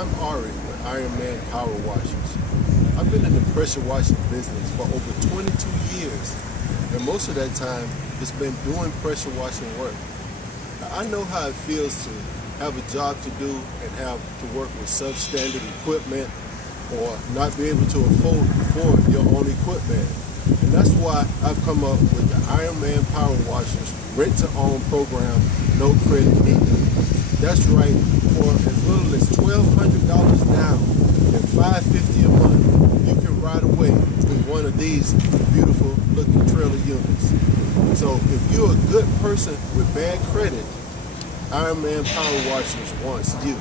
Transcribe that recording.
I'm Ari with Iron Man Power Washers. I've been in the pressure washing business for over 22 years, and most of that time it's been doing pressure washing work. I know how it feels to have a job to do and have to work with substandard equipment or not be able to afford your own equipment. And that's why I've come up with the Iron Man Power Washers rent-to-own program, no credit needed. That's right, for as little as $1,200 down and $550 a month, you can ride away in one of these beautiful looking trailer units. So if you're a good person with bad credit, Iron Man Power Washers wants you.